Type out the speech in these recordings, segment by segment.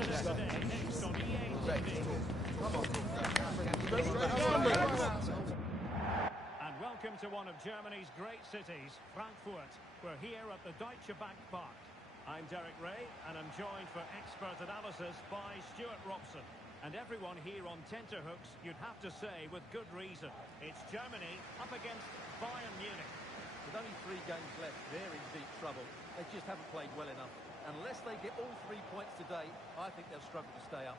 to this today, next on EA TV. And welcome to one of Germany's great cities, Frankfurt. We're here at the Deutsche Bank Park. I'm Derek Ray, and I'm joined for expert analysis by Stuart Robson. And everyone here on tenterhooks, you'd have to say with good reason. It's Germany up against Bayern Munich. With only 3 games left, they're in deep trouble. They just haven't played well enough. Unless they get all 3 points today, I think they'll struggle to stay up.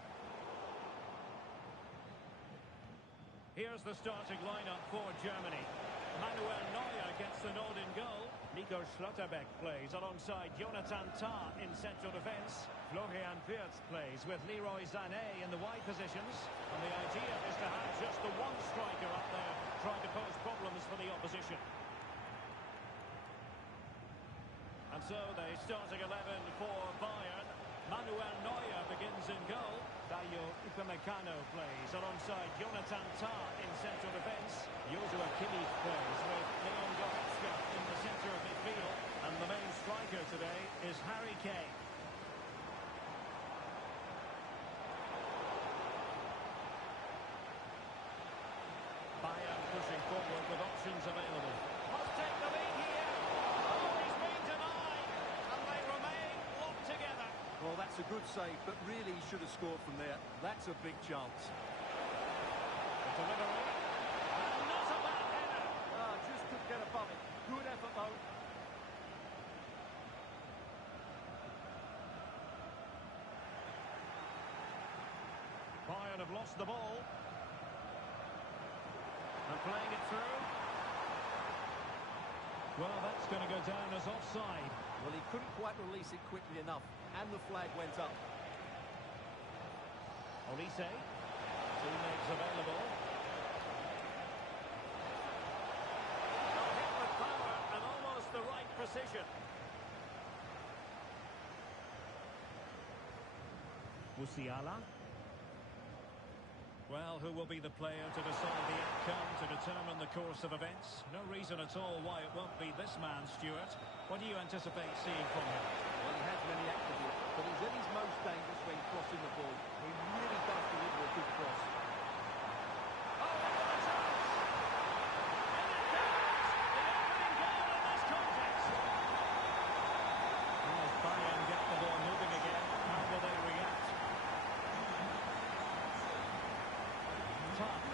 Here's the starting lineup for Germany. Manuel Neuer gets the nod in goal. Nico Schlotterbeck plays alongside Jonathan Tah in central defence. Florian Wirtz plays with Leroy Sané in the wide positions. And the idea is to have just the one striker up there trying to pose problems for the opposition. And so the starting 11 for Bayern. Manuel Neuer begins in goal. Dayo Upamecano plays alongside Jonathan Tah in central defence. Joshua Kimmich plays with Leon Goretzka in the centre of midfield. And the main striker today is Harry Kane. Bayern pushing forward with options available. Must take the lead here. Oh, he's been denied. And they remain locked together. Well, that's a good save, but really he should have scored from there. That's a big chance. The delivery. And not a bad header. Just couldn't get above it. Good effort, though. Bayern have lost the ball. And playing it through. Well, that's going to go down as offside. Well, he couldn't quite release it quickly enough, and the flag went up. Olise. Teammates available. Hit with power and almost the right precision. Musiala. Well, who will be the player to decide the outcome, to determine the course of events? No reason at all why it won't be this man, Stuart. What do you anticipate seeing from him? Well, he has many attributes, but he's at his most dangerous when crossing the ball. He really does deliver a good cross. Oh, what a chance! And it goes! The opening goal in this contest! As Bayern get the ball moving again, how will they react? Tough.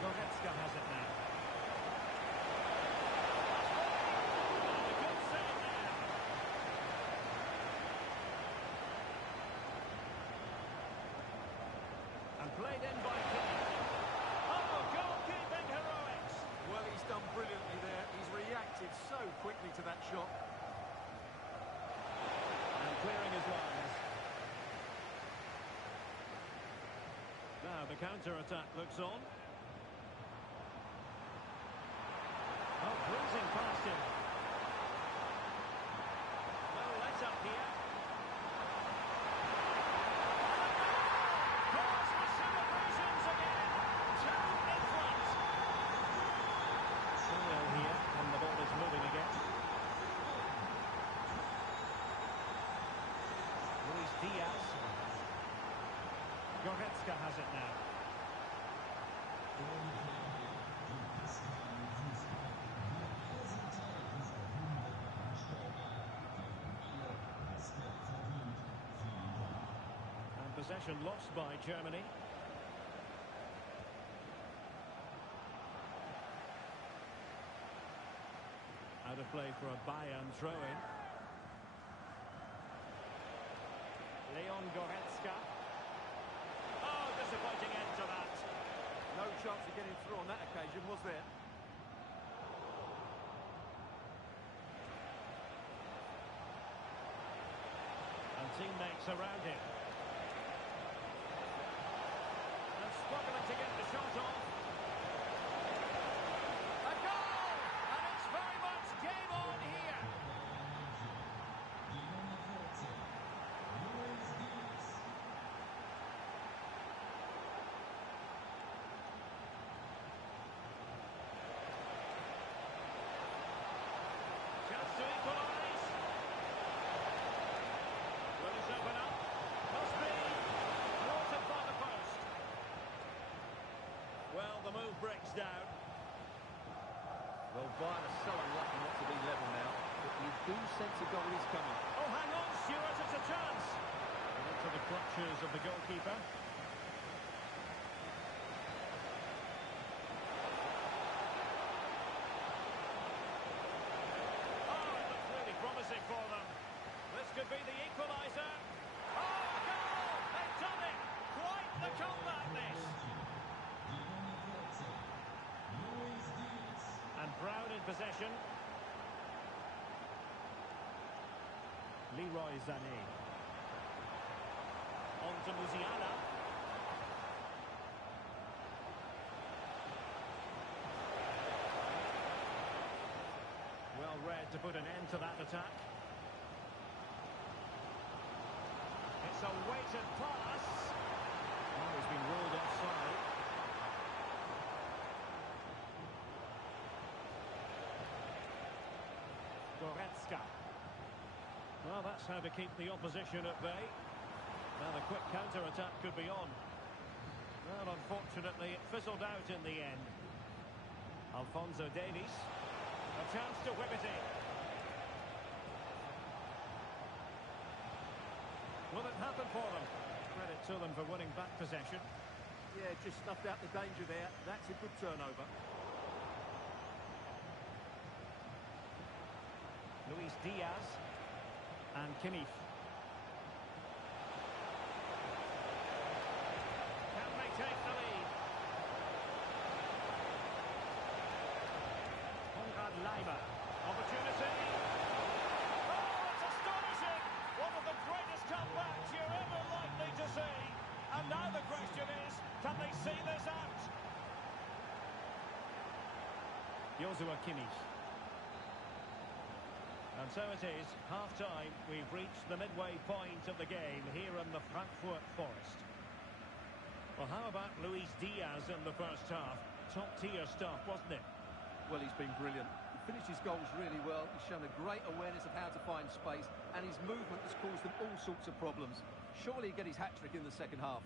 Goretzka has it now. And a good save there. And played in by Kane. Oh, goalkeeping heroics. Well, he's done brilliantly there. He's reacted so quickly to that shot. And clearing his lines. Now the counter-attack looks on. Oh, cruising past him. No let-up here. Cross for celebrations again. 2 in front. 2-0 here, and the ball is moving again. Luis Diaz. Goretzka has it now. And possession lost by Germany. Out of play for a Bayern throw-in. Leon Goretzka. Oh, disappointing end to that. No chance of getting through on that occasion, was there? And teammates around him. And struggling to get the shot off. A goal! And it's very much game on here. Chance to equalise. the move breaks down. Well, Bayern are so unlucky not to be level now, but you do sense a goal is coming. Oh, hang on, Stuart, it's a chance. Into the clutches of the goalkeeper. Oh, it looks really promising for them. This could be the equaliser. Oh, a goal! They've done it! Quite the comeback, this. And Brown in possession. Leroy Sané. On to Musiala. Well read to put an end to that attack. It's a weighted pass. Oh, he's been ruled offside. Goretzka. Well, that's how to keep the opposition at bay. Now the quick counter-attack could be on. Well, unfortunately, it fizzled out in the end. Alphonso Davies. A chance to whip it in. Will it happen for them? Credit to them for winning back possession. Yeah, just snuffed out the danger there. That's a good turnover. Luis Diaz and Kimmich. Can they take the lead? Konrad Leiber. Opportunity. Oh, it's astonishing! One of the greatest comebacks you're ever likely to see. And now the question is, can they see this out? Joshua Kimmich. And so it is, half-time. We've reached the midway point of the game here in the Frankfurt Forest. Well, how about Luis Diaz in the first half? Top-tier stuff, wasn't it? Well, he's been brilliant. He finished his goals really well. He's shown a great awareness of how to find space, and his movement has caused them all sorts of problems. Surely he'll get his hat-trick in the second half.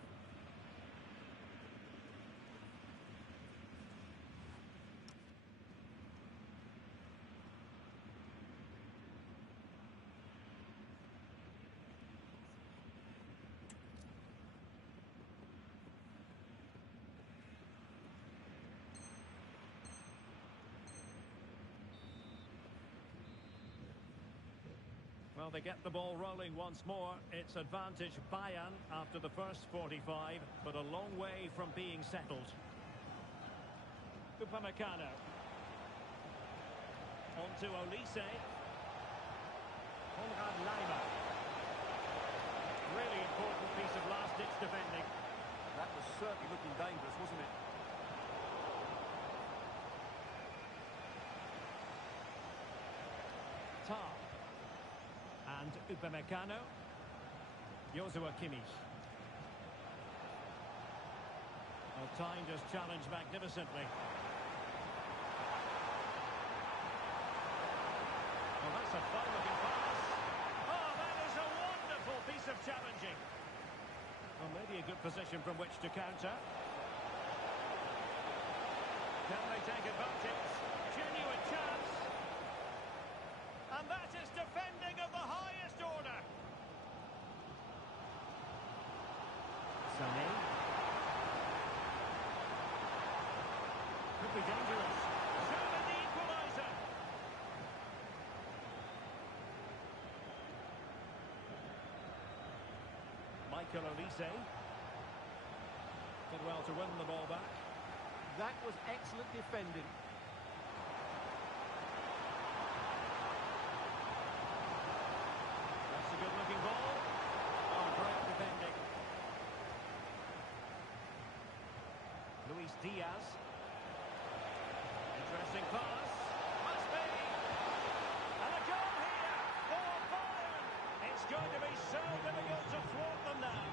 Well, they get the ball rolling once more. It's advantage Bayern after the first 45, but a long way from being settled. Upamecano. On to Olise. Konrad Leiber. Really important piece of last-ditch defending. That was certainly looking dangerous, wasn't it? Tar. And Upamecano. Joshua Kimmich. Well, timed his challenge magnificently. Well, that's a fine-looking pass. Oh, that is a wonderful piece of challenging. Well, maybe a good position from which to counter. Can they take advantage? Genuine chance. And that is defending of the highest order. Sané. Could be dangerous. Should have been the equaliser. Michael Olise. Did well to win the ball back. That was excellent defending. That's a good-looking ball. Oh, great defending. Luis Diaz. Interesting pass. Must be. And a goal here for Bayern. It's going to be so difficult to thwart them now.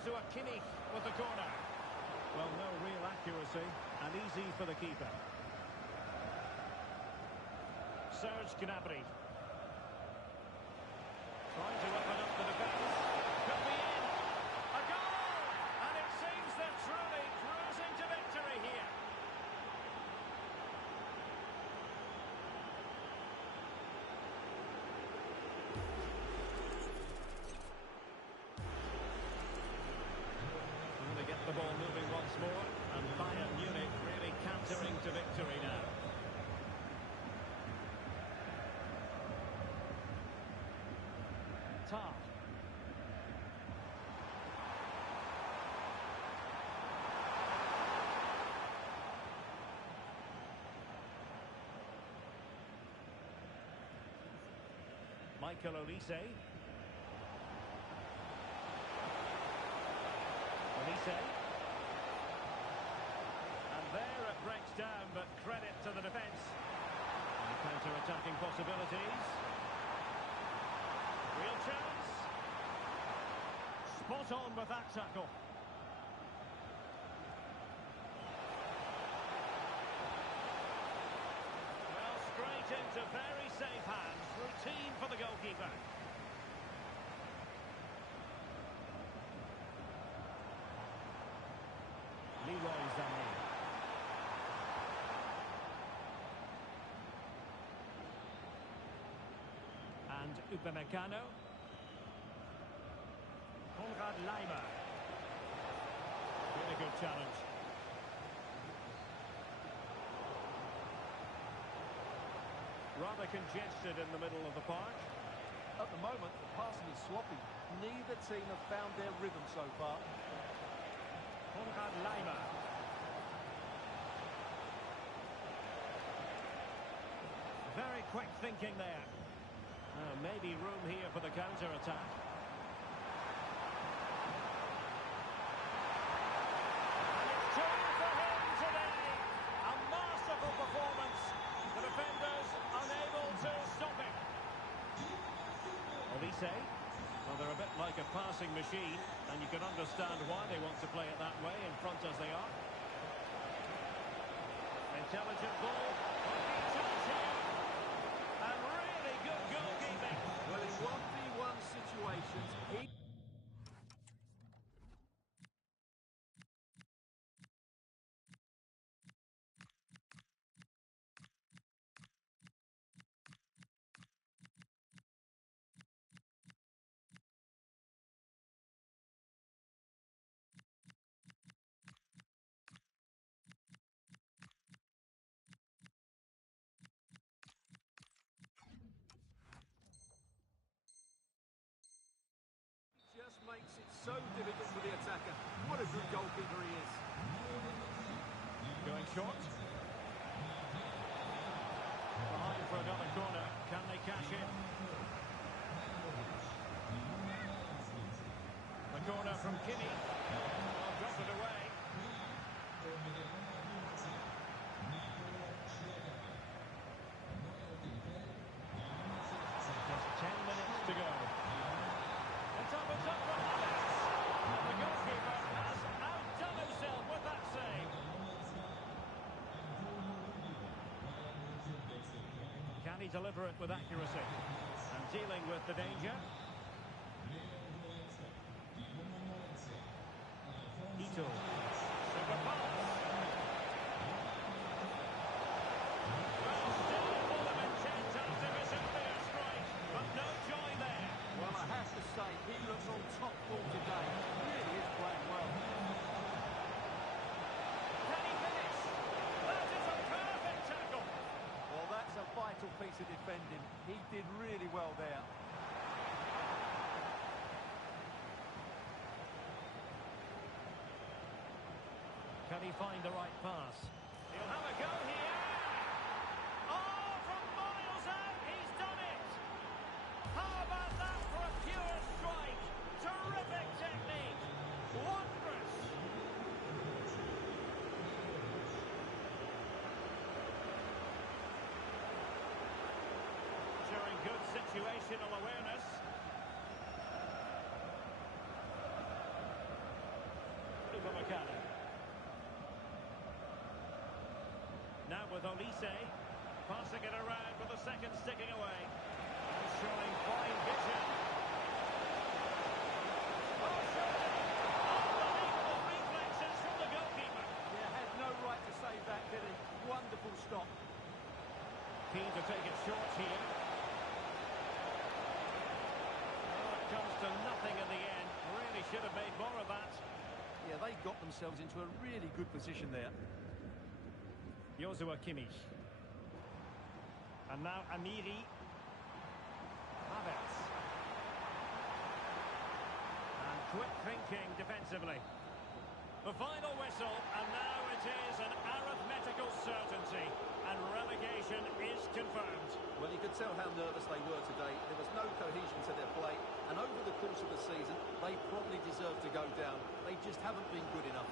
Joshua Kimmich with the corner. Well, no real accuracy, and easy for the keeper. Serge Gnabry. Trying to open up the defence. Could be in. A goal! And it seems they're truly cruising to victory here. Going to get the ball moving once more. And Bayern Munich really cantering to victory now. Tar. Michael Olise. Olise. And there it breaks down, but credit to the defence. And counter-attacking possibilities. Real chance. Spot on with that tackle. Well, straight into very safe hands. Routine for the goalkeeper. Leroy Sané. And Upamecano. Konrad Laimer. Really good challenge. Rather congested in the middle of the park. At the moment, the passing is sloppy. Neither team have found their rhythm so far. Konrad Laimer. Very quick thinking there. Maybe room here for the counter-attack. And it's two for him today. A masterful performance. The defenders unable to stop him. Olise. Well, they're a bit like a passing machine, and you can understand why they want to play it that way, in front as they are. Intelligent ball. Lucky touch here. And really good goalkeeping. Well, in 1v1 situations, he... just makes it so difficult for the attacker. What a good goalkeeper he is. Going short. Behind for another corner. Can they cash in? The corner from Kimmich. Well, dropped it away. Just 10 minutes to go. It's up for Havertz. The goalkeeper has outdone himself with that save. Can he deliver it with accuracy? And dealing with the danger. Ito. Super pass. Well, still full of intent after his earlier strike, but no joy there. Well, I have to say, he looks on top form today. He really is playing well. Can he finish? That is a perfect tackle. Well, that's a vital piece of defending. He did really well there. Can he find the right pass? He'll have a go here. Oh, from miles out, he's done it. How about that for a pure strike? Terrific technique. Wondrous. Showing good situational awareness. with Olise. Passing it around with the second sticking away. And showing fine vision. Oh, surely! Unbelievable reflexes from the goalkeeper. Yeah, had no right to save that, did he? Wonderful stop. Keen to take it short here. Oh, it comes to nothing in the end. Really should have made more of that. Yeah, they got themselves into a really good position there. Joshua Kimmich. And now Amiri. Havertz. And quick thinking defensively. The final whistle, and now it is an arithmetical certainty, and relegation is confirmed. Well, you could tell how nervous they were today. There was no cohesion to their play, and over the course of the season, they probably deserve to go down. They just haven't been good enough.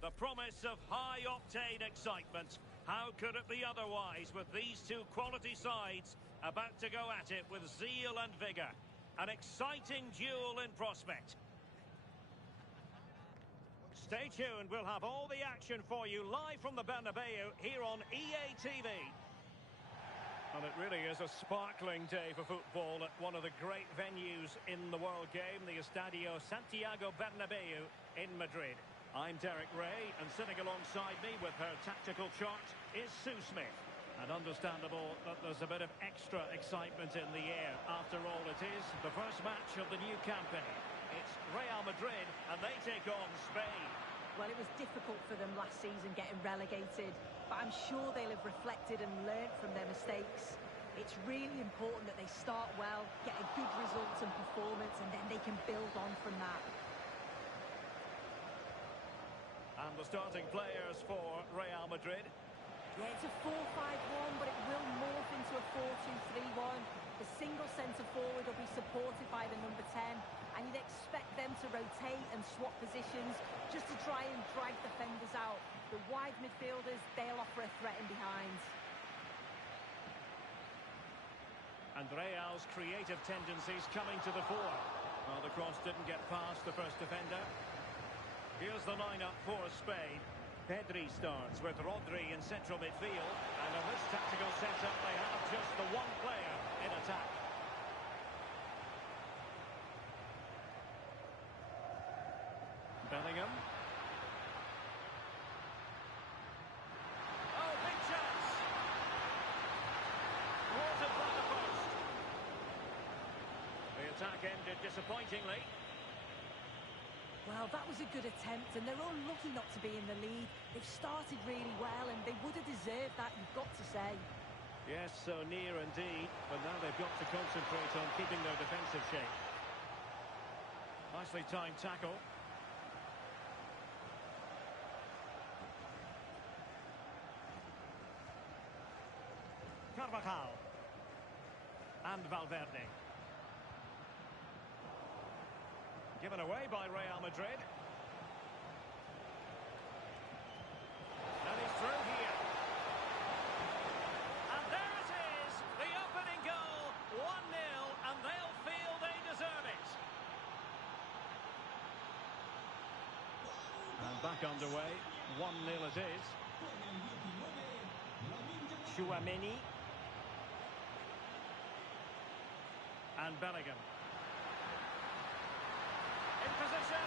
The promise of high-octane excitement. How could it be otherwise with these two quality sides about to go at it with zeal and vigour? An exciting duel in prospect. Stay tuned, we'll have all the action for you live from the Bernabeu here on EA TV. And it really is a sparkling day for football at one of the great venues in the world game, the Estadio Santiago Bernabeu in Madrid. I'm Derek Ray, and sitting alongside me with her tactical chart is Sue Smith. And understandable that there's a bit of extra excitement in the air. After all, it is the first match of the new campaign. It's Real Madrid, and they take on Spain. Well, it was difficult for them last season getting relegated, but I'm sure they'll have reflected and learnt from their mistakes. It's really important that they start well, get a good result and performance, and then they can build on from that. And the starting players for Real Madrid. Yeah, it's a 4-5-1, but it will morph into a 4-2-3-1. The single centre-forward will be supported by the number 10, and you'd expect them to rotate and swap positions just to try and drag defenders out. The wide midfielders, they'll offer a threat in behind. And Real's creative tendencies coming to the fore. Well, the cross didn't get past the first defender. Here's the lineup for Spain. Pedri starts with Rodri in central midfield. And in this tactical setup, they have just the one player in attack. Bellingham. Oh, big chance! Watered by the post. The attack ended disappointingly. Well, that was a good attempt, and they're unlucky not to be in the lead. They've started really well, and they would have deserved that, you've got to say. Yes, so near indeed, but now they've got to concentrate on keeping their defensive shape. Nicely timed tackle. Carvajal. And Valverde. Given away by Real Madrid. And he's through here. And there it is, the opening goal, 1-0, and they'll feel they deserve it. And back underway, 1-0 it is. Chouameni. And Bellingham. In position.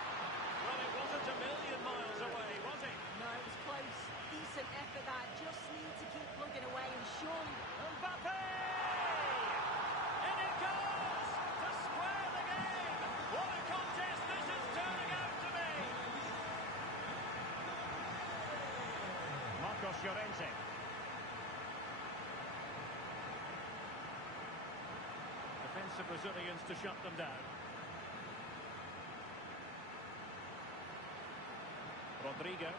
Well, it wasn't a million miles away, was it? No, it was close. Decent effort that. Just need to keep plugging away and surely... Mbappe! In it goes! To square the game! What a contest this is turning out to be! Marcos Llorente. Defensive Brazilians to shut them down. Rodrigo.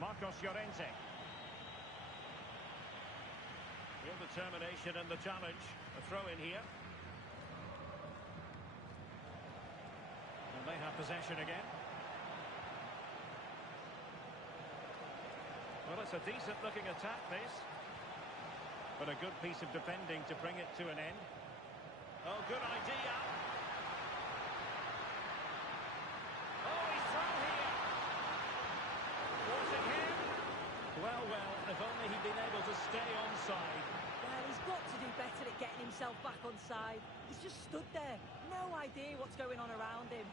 Marcos Llorente. Real determination in the challenge. A throw in here. And they have possession again. Well, it's a decent-looking attack, this. But a good piece of defending to bring it to an end. Oh, good idea. Oh, he's through here. Was it him? Well, if only he'd been able to stay onside. Well, he's got to do better at getting himself back on side. He's just stood there. No idea what's going on around him.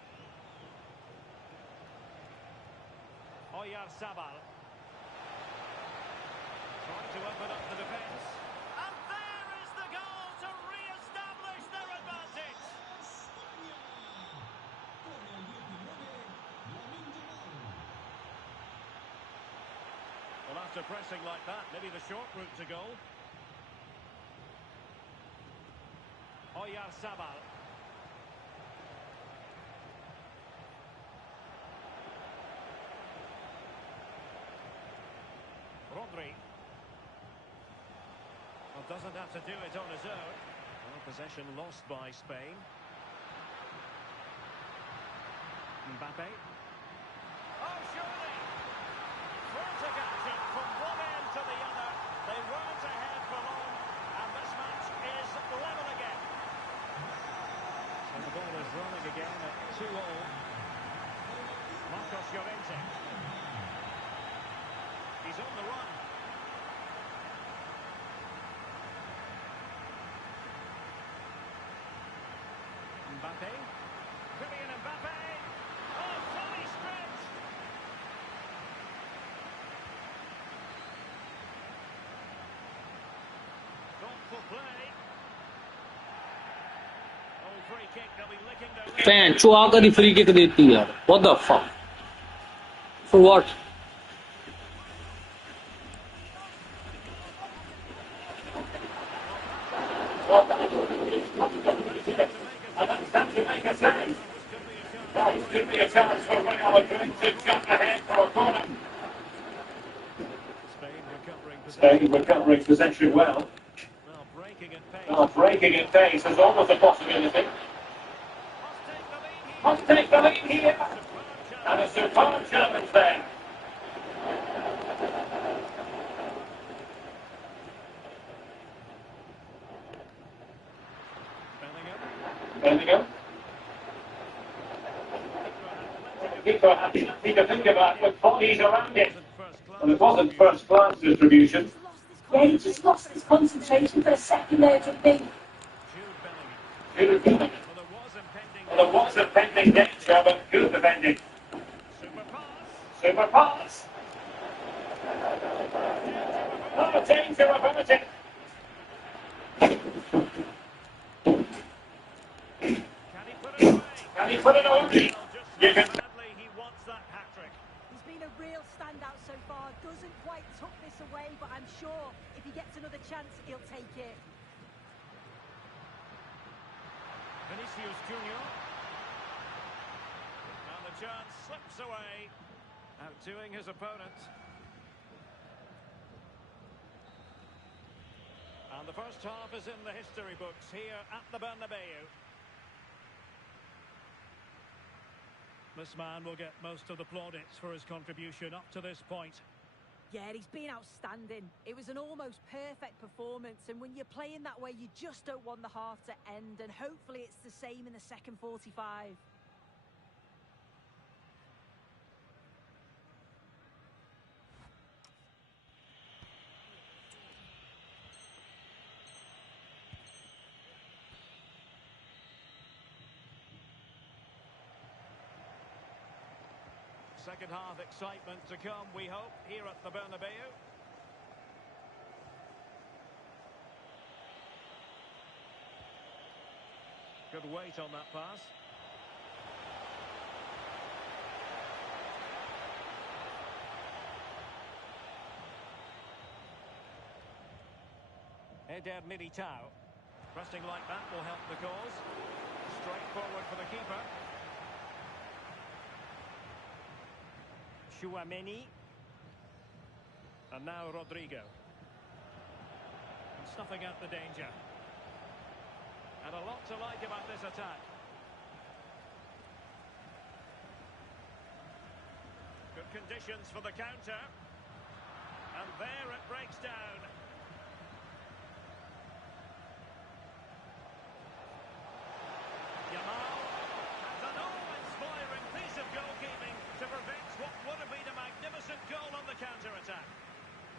Oyarzabal. Trying to open up the defence. And there is the goal to re-establish their advantage. Well, after pressing like that, maybe the short route to goal. Oyarzabal. Rodri. Well, doesn't have to do it on his own. Well, possession lost by Spain. Mbappe. Oh, surely! Frantic action from one end to the other. They weren't ahead for long, and this match is level again. So the ball is running again at 2-2. Marcos Llorente. He's on the run. Mbappe. Kylian Mbappe. Oh, fully stretched. Thoughtful play. Oh, free kick. They'll be licking their lips. Fan चुआ कर free kick देती यार what the fuck for what Spain recovering possession well. Well, breaking at pace. Now breaking at pace is almost a possibility. Must take the lead here. And a superb challenge there. Bellingham. Keeper had plenty to think about with bodies around it. Well, it wasn't first class distribution. Yeah, he just lost his concentration for a second there, didn't he? Jude Bellingham. Well, there was a pending danger, but good defending. Super pass. Oh, danger averted. Can he put it away? You can. He wants that hat-trick. He's been a real standout so far. Doesn't quite tuck this away, but I'm sure if he gets another chance, he'll take it. Vinicius Junior. And the chance slips away. Outdoing his opponent. And the first half is in the history books here at the Bernabeu. This man will get most of the plaudits for his contribution up to this point. Yeah, he's been outstanding. It was an almost perfect performance, and when you're playing that way, you just don't want the half to end, and hopefully it's the same in the second 45. Second half excitement to come, we hope, here at the Bernabeu. Good weight on that pass. Eder Militao. Pressing like that will help the cause. Straight forward for the keeper. Chouameni. And now Rodrigo. And snuffing out the danger. And a lot to like about this attack. Good conditions for the counter. And there it breaks down. Yamal. An awe-inspiring piece of goalkeeping to prevent what would have been a magnificent goal on the counter-attack.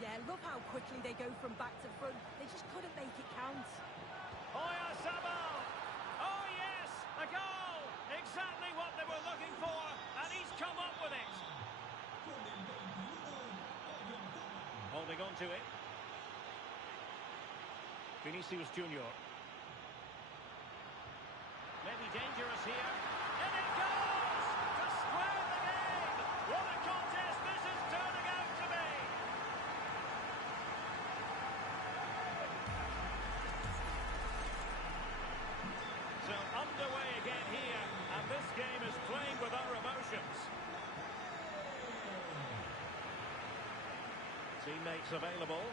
Yeah, look how quickly they go from back to front. They just couldn't make it count. Oyarzabal! Oh yes, a goal! Exactly what they were looking for, and he's come up with it. Holding on to it. Vinicius Junior. Maybe dangerous here. And it goes! To square the game! What a contest this is turning out to be! So underway again here, and this game is playing with our emotions. Teammates available.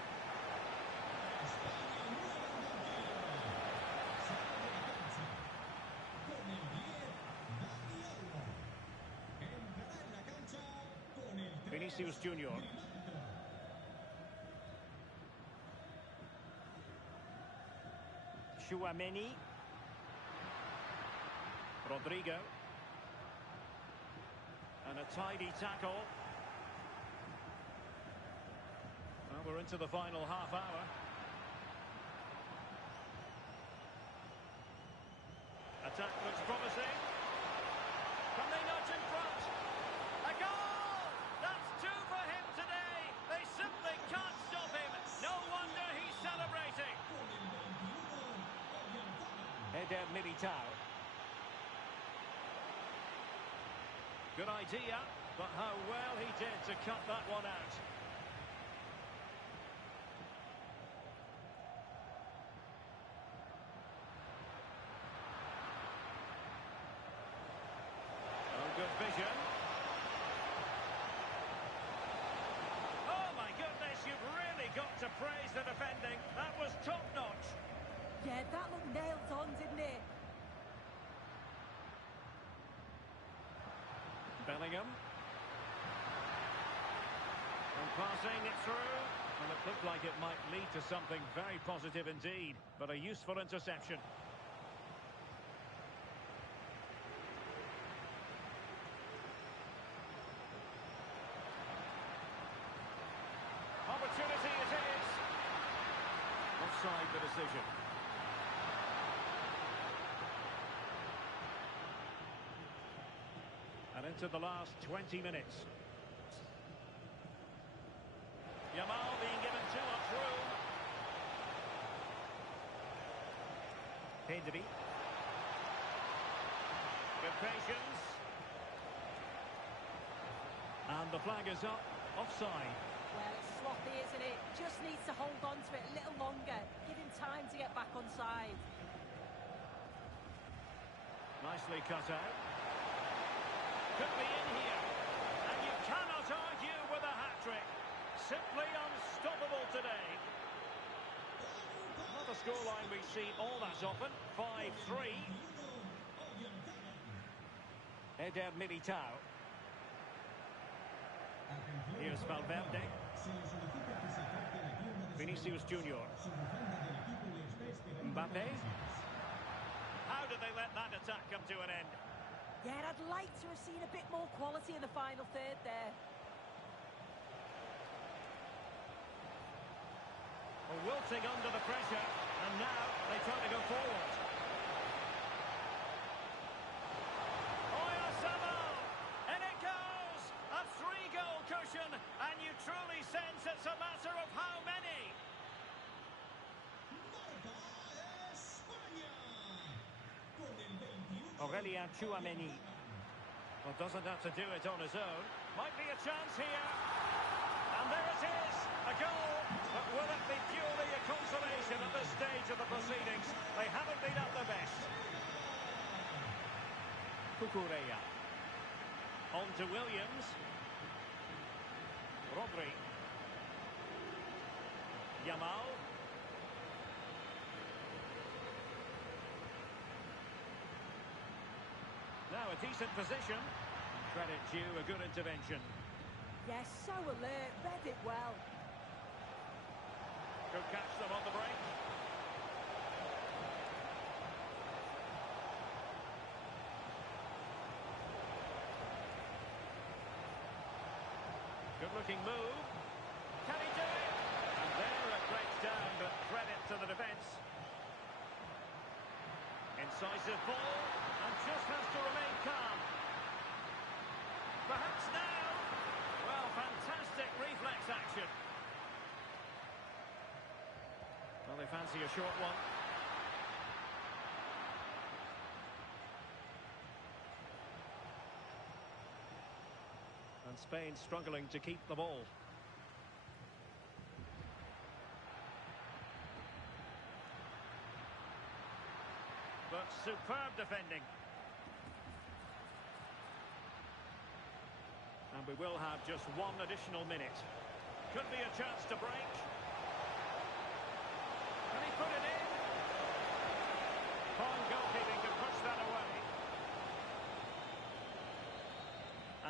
Vinicius Junior. Chouameni. Rodrigo. And a tidy tackle. Well, we're into the final half hour. Attack looks promising. Can they nudge in front? A goal! That's two for him today. They simply can't stop him. No wonder he's celebrating. Eder Militao. Good idea, but how well he did to cut that one out. Oh, good vision. Oh my goodness, you've really got to praise the defending. That was top-notch. Yeah, that looked nailed on, didn't it? Bellingham. And passing it through. And it looked like it might lead to something very positive indeed. But a useful interception. Opportunity it is. Offside the decision. And into the last 20 minutes. Yamal being given too much room. Pedri. Good patience. And the flag is up. Offside. Well, it's sloppy, isn't it? Just needs to hold on to it a little longer. Give him time to get back on side. Nicely cut out. Could be in here. And you cannot simply unstoppable today. Not a scoreline we see all that often. 5-3. Eder Militao. Here's Valverde. Vinicius Junior. Mbappe. How did they let that attack come to an end? Yeah, I'd like to have seen a bit more quality in the final third there. Wilting under the pressure, and now they try to go forward. Oyarzabal, and it goes! A 3-goal cushion, and you truly sense it's a matter of how many. Aurelien Tchouameni. Well, doesn't have to do it on his own. Might be a chance here. And there it is, a goal. But will it be purely a consolation at this stage of the proceedings? They haven't been at their best. Cucurella. On to Williams. Rodri. Yamal. Now a decent position. Credit due, a good intervention. Yes, so alert, read it well. Could catch them on the break. Good-looking move. Can he do it? And there it breaks down, but credit to the defence. Incisive ball, and just has to remain calm. Perhaps now. Well, fantastic reflex action. Well, they fancy a short one. And Spain struggling to keep the ball. But superb defending. And we will have just one additional minute. Could be a chance to break. Can he put it in? Fine goalkeeping to push that away.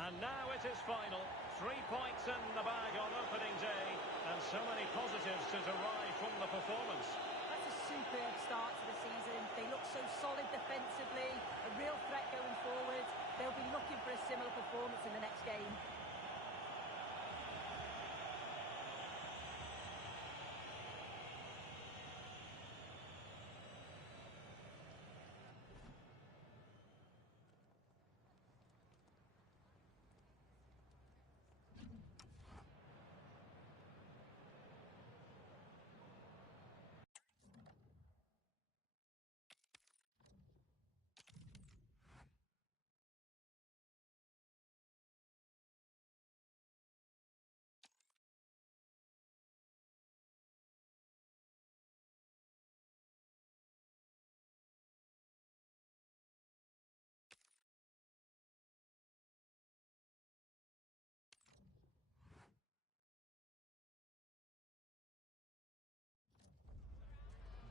And now it is final. 3 points in the bag on opening day. And so many positives to derive from the performance. That's a superb start to the season. They look so solid defensively, a real threat going forward. They'll be looking for a similar performance in the next game.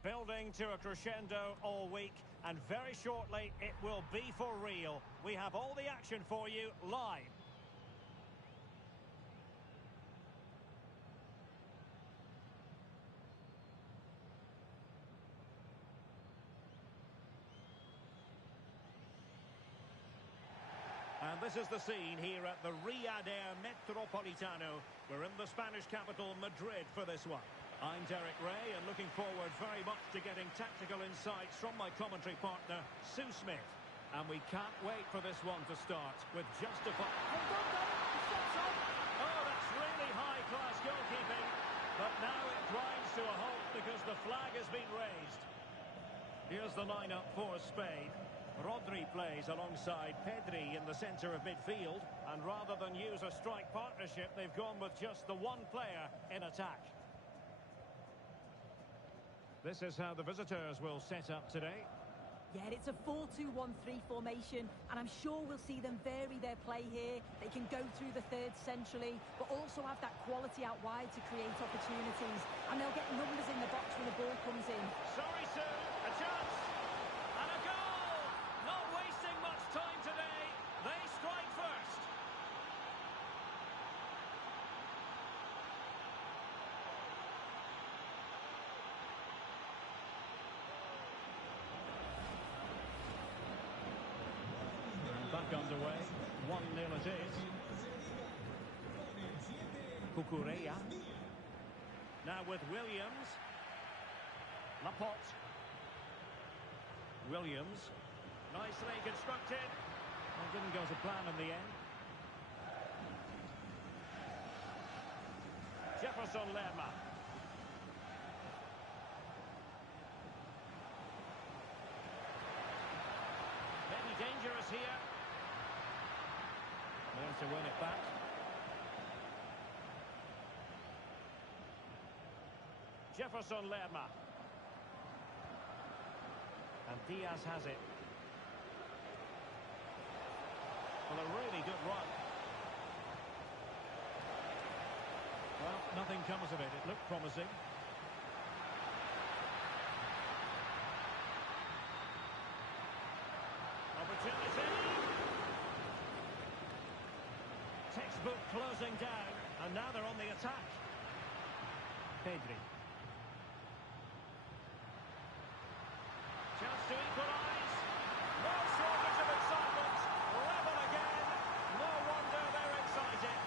Building to a crescendo all week, and very shortly it will be for real. We have all the action for you live. And this is the scene here at the Riyadh Air Metropolitano. We're in the Spanish capital, Madrid, for this one. I'm Derek Ray, and looking forward very much to getting tactical insights from my commentary partner, Sue Smith. And we can't wait for this one to start with just a... Oh, that's really high-class goalkeeping. But now it grinds to a halt because the flag has been raised. Here's the lineup for Spain. Rodri plays alongside Pedri in the centre of midfield. And rather than use a strike partnership, they've gone with just the one player in attack. This is how the visitors will set up today. Yeah, it's a 4-2-1-3 formation, and I'm sure we'll see them vary their play here. They can go through the third centrally, but also have that quality out wide to create opportunities. And they'll get numbers in the box when the ball comes in. Sorry, Sue. A chance. And a goal. Not wasting much time today. They strike first. Back underway. 1-0 it is. Cucurella. Now with Williams. Laporte. Williams. Nicely constructed. Well, didn't go to plan in the end. Jefferson Lerma. Maybe dangerous here. There's to win it back. Jefferson Lerma. And Diaz has it. Well, a really good run. Well, nothing comes of it. It looked promising. Opportunity. Textbook closing down. And now they're on the attack. Pedri. Chance to equalise. No shortage of excitement. Level again. No wonder they're excited.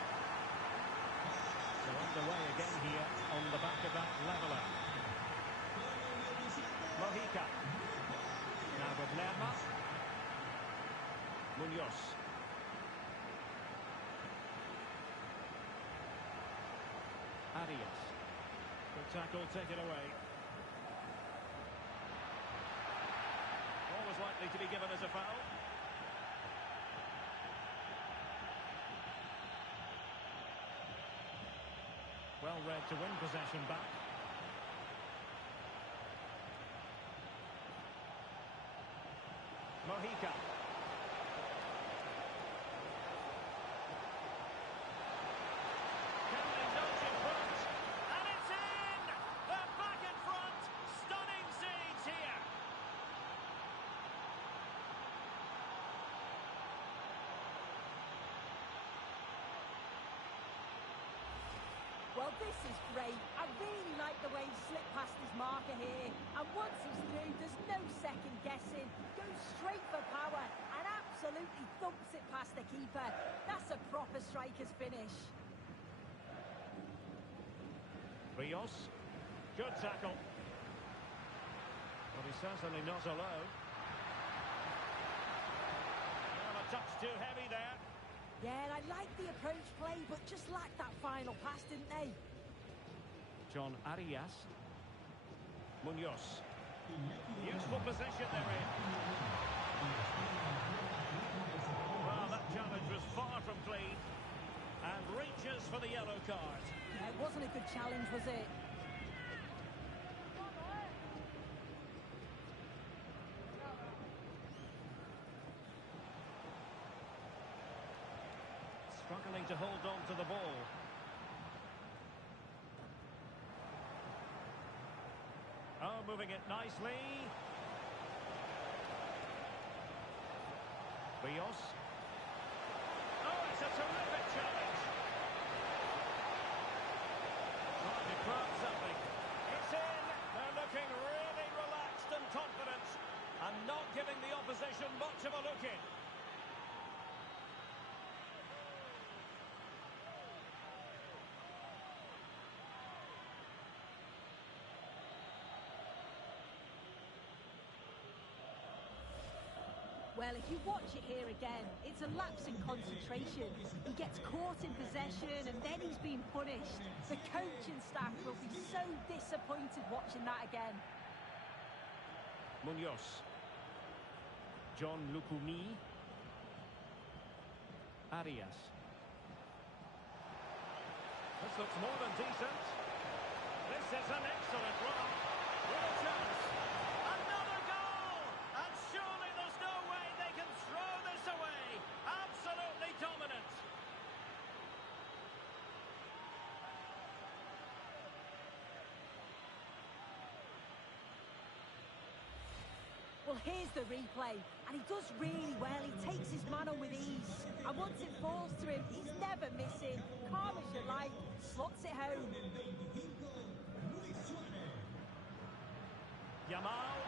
So underway again here on the back of that leveller. Mojica. Now with Lerma. Munoz. Arias. Good tackle, take it away. Always likely to be given as a foul. Well read to win possession back. Mojica. Can they nudge in front? And it's in! They're back in front! Stunning scenes here! Well, this is great. I really like the way he slipped past his marker here. And once he's through, there's no second guessing. Goes straight for power and absolutely thumps it past the keeper. That's a proper striker's finish. Rios. Good tackle. But he's certainly not alone. Well, a touch too heavy there. Yeah, I like the approach play, but just lacked that final pass, didn't they? John Arias. Munoz. Useful position they're in. Well, that challenge was far from clean. And reaches for the yellow card. Yeah, it wasn't a good challenge, was it? Struggling to hold on to the ball. Oh, moving it nicely. Rios. Oh, it's a terrific challenge. Trying to grab something. It's in. They're looking really relaxed and confident. And not giving the opposition much of a look in. Well, if you watch it here again, it's a lapse in concentration. He gets caught in possession and then he's being punished. The coaching staff will be so disappointed watching that again. Munoz. John Lukumi. Arias. This looks more than decent. This is an excellent run. What a chance. Another goal! And sure Well, here's the replay, and he does really well. He takes his man on with ease, and once it falls to him, he's never missing. Calm as you like, slots it home. Yamal.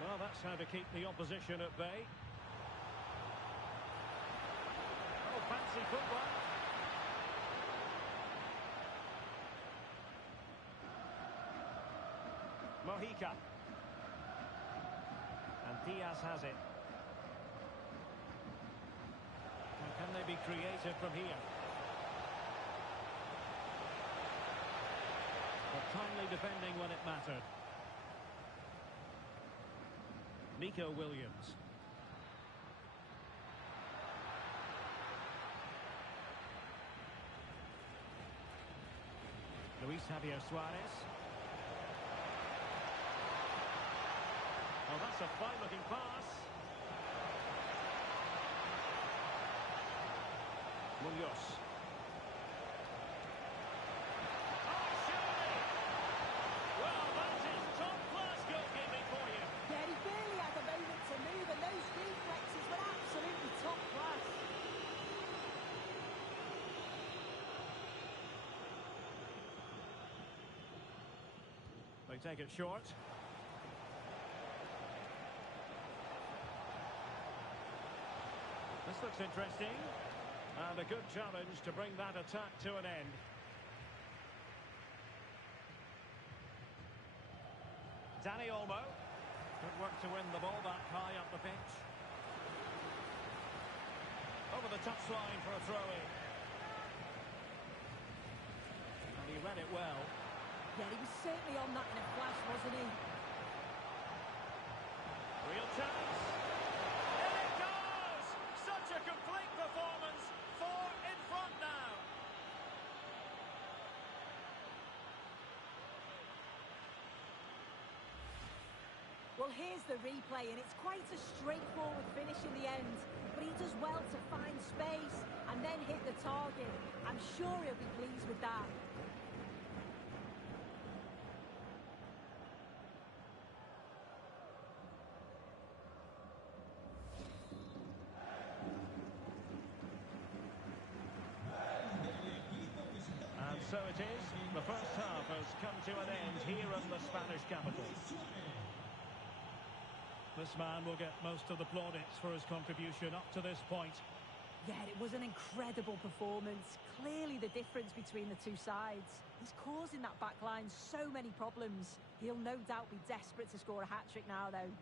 Well, that's how to keep the opposition at bay. Oh, fancy footwork. Mojica. And Diaz has it. And can they be creative from here? But timely defending when it mattered. Nico Williams. Luis Javier Suarez. Oh, that's a fine-looking pass. Munoz. Oh, surely! Well, that is top-class goalkeeping for you. Yeah, he barely had a moment to move, and those reflexes were absolutely top class. They take it short. This looks interesting. And a good challenge to bring that attack to an end. Dani Olmo. Good work to win the ball back high up the pitch. Over the touchline for a throw-in. And he read it well. Yeah, he was certainly on that in a flash, wasn't he? Real chance. In it goes! Such a complete performance. 4 in front now. Well, here's the replay, and it's quite a straightforward finish in the end. But he does well to find space and then hit the target. I'm sure he'll be pleased with that. And so it is. The first half has come to an end here in the Spanish capital. This man will get most of the plaudits for his contribution up to this point. Yeah, it was an incredible performance. Clearly the difference between the two sides. He's causing that back line so many problems. He'll no doubt be desperate to score a hat-trick now, though.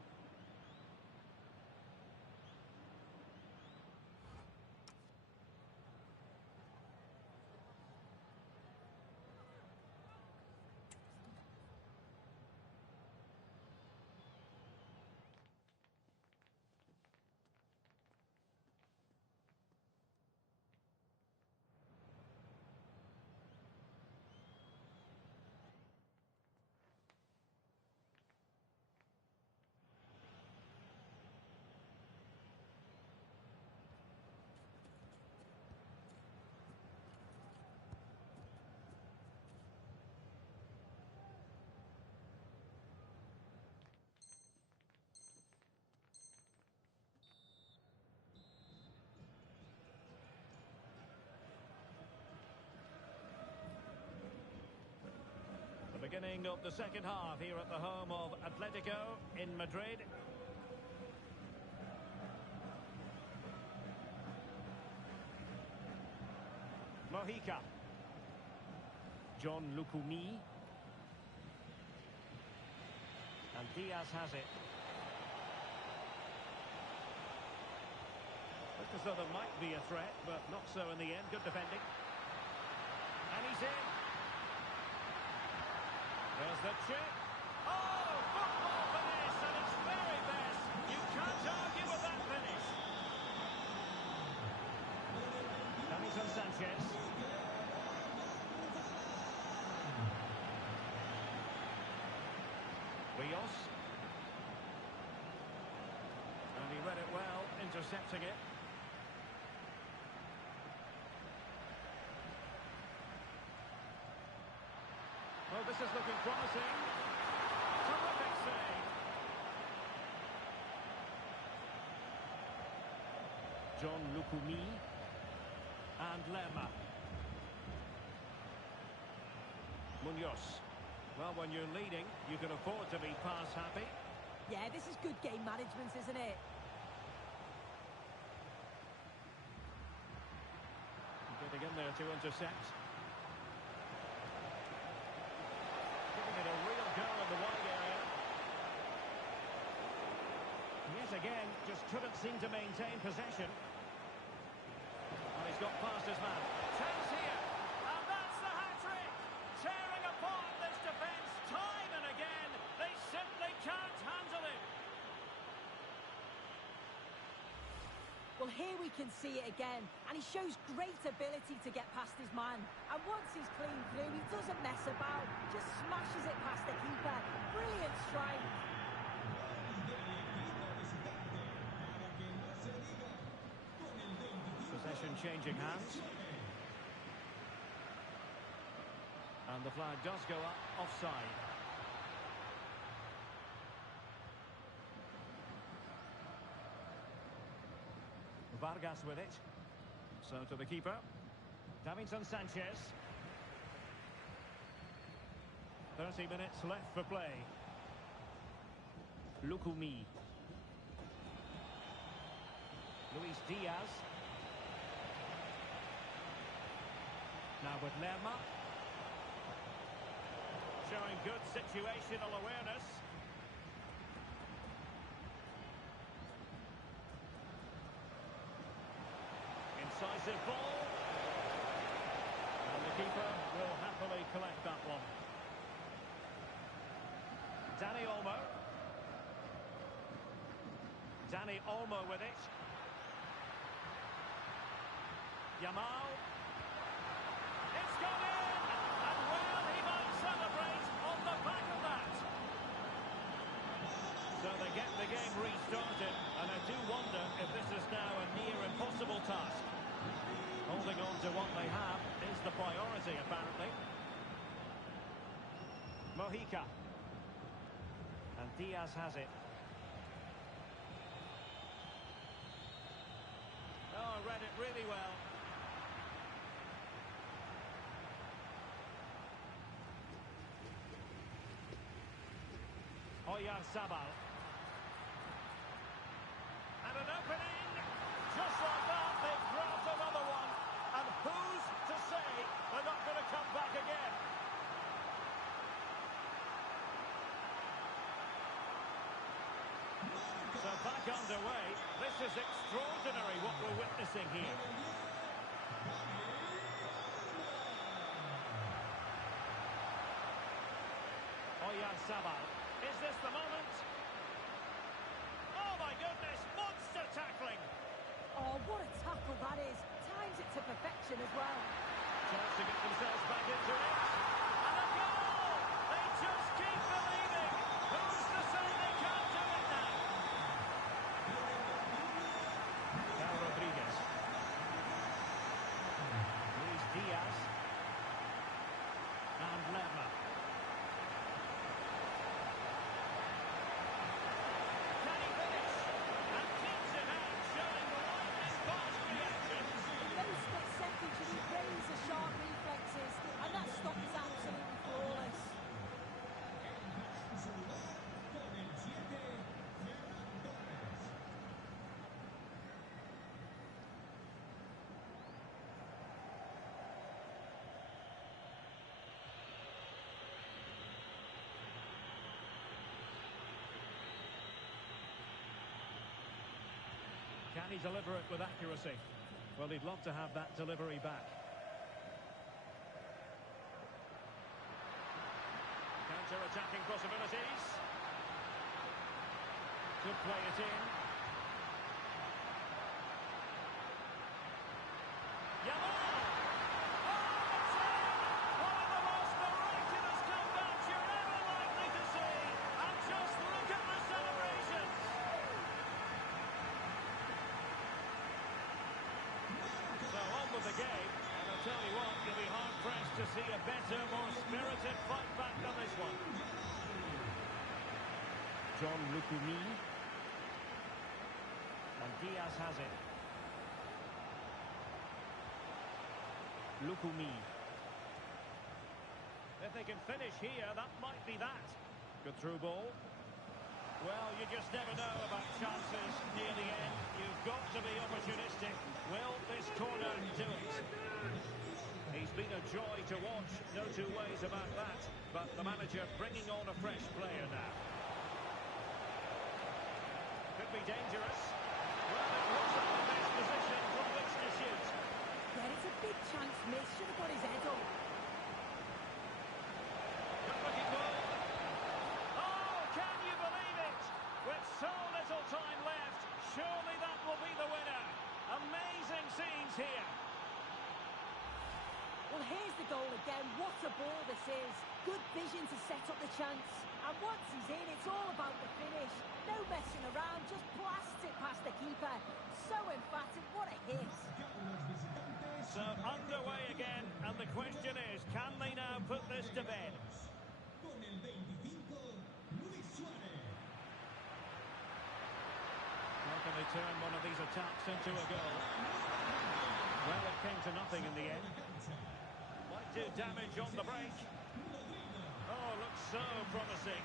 The beginning of the second half here at the home of Atletico in Madrid. Mojica. John Lukumi. And Diaz has it. Looked as though there might be a threat, but not so in the end. Good defending. And he's in. There's the chip. Oh, football finish at its very best. You can't argue with that finish. Davinson Sanchez. Rios. And he read it well, intercepting it. Oh, this is looking promising. Terrific save. John Lukumi and Lerma. Munoz. Well, when you're leading, you can afford to be pass happy. Yeah, this is good game management, isn't it? Getting in there to intercept. Giving it a real go in the wide area. Yet again, just couldn't seem to maintain possession. And he's got past his man. Chance here. And that's the hat-trick. Tearing apart this defence time and again. They simply can't handle it. Well, here we can see it again, and he shows great ability to get past his man. And once he's clean through, he doesn't mess about, just smashes it past the keeper. Brilliant strike. Possession changing hands. And the flag does go up, offside. Vargas with it. So to the keeper. Davinson Sanchez. 30 minutes left for play. Lukumi. Luis Diaz. Now with Lerma. Showing good situational awareness. Incisive ball. And the keeper will happily collect that one. Dani Olmo. Dani Olmo with it. Yamal. It's gone in! And well, he might celebrate on the back of that. So they get the game restarted, and I do wonder if this is now a near impossible task. Holding on to what they have is the priority, apparently. Mojica. And Diaz has it. Oh, read it really well. Oyarzabal. And an opening. Just like that, they've grabbed another one. And who's to say they're not going to come back again? So back underway. This is extraordinary what we're witnessing here. Oyarzabal. Is this the moment? Oh my goodness, monster tackling! Oh, what a tackle that is. Times it to perfection as well. Chance to get themselves back into it. And a goal! They just keep believing. Who's to say they can't do it now? Now Rodriguez. Luis Diaz. And Lerma. Can he finish? And keeps it out, showing lightning fast reactions. Those split seconds, you need razor-sharp reflexes, and that stop is absolutely flawless. Can he deliver it with accuracy? Well, he'd love to have that delivery back. Counter-attacking possibilities. To play it in. Yamal! Oh, it's in! One of the most miraculous comebacks you're ever likely to see. And just look at the celebrations. So on with the game, and I'll tell you what, you'll be hard-pressed to see a better, more spirited fight back than this one. John Lukumi. And Diaz has it. Lukumi. If they can finish here, that might be that. Good through ball. Well, you just never know about chances near the end. You've got to be opportunistic. Will this corner do it? He's been a joy to watch, no two ways about that. But the manager bringing on a fresh player now. Could be dangerous. Well, it looks like the best position from which to shoot. Yeah, it's a big chance miss. Should have got his head up. Good-looking goal. Oh, can you believe it? With so little time left, surely that will be the winner. Amazing scenes here. Well, here's the goal again. What a ball this is. Good vision to set up the chance. And once he's in, it's all about the finish. No messing around, just blast it past the keeper. So emphatic, what a hit. So underway again, and the question is, can they now put this to bed? How can they turn one of these attacks into a goal? Well, it came to nothing in the end. Might do damage on the break. Oh, looks so promising.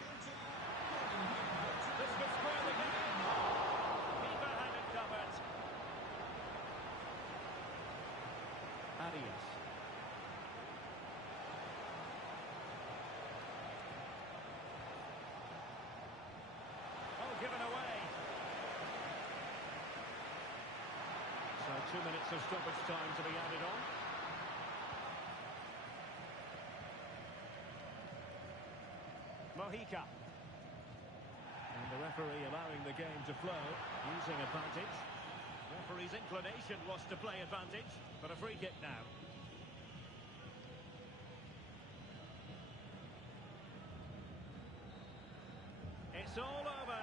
This could square the game. Keeper had it covered. Arias. Oh, given away. So 2 minutes of stoppage time to be added on. Mojica. And the referee allowing the game to flow, using advantage. Referee's inclination was to play advantage, but a free kick now. It's all over.